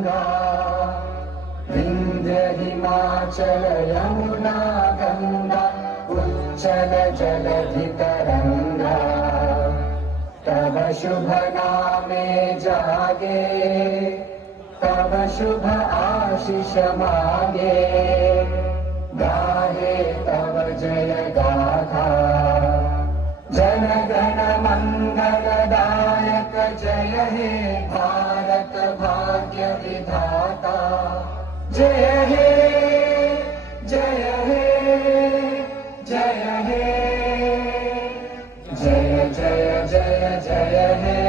गंगा विंध्य हिमाचल यमुना गंगा उच्चल जलधि तरंगा तव शुभ नामे जागे तव शुभ आशीष मांगे गाहे तव जय गाथा जन गण मंगलदायक जय हे भारत भाग्य विधाता जय हे जय हे जय हे जय जय जय जय हे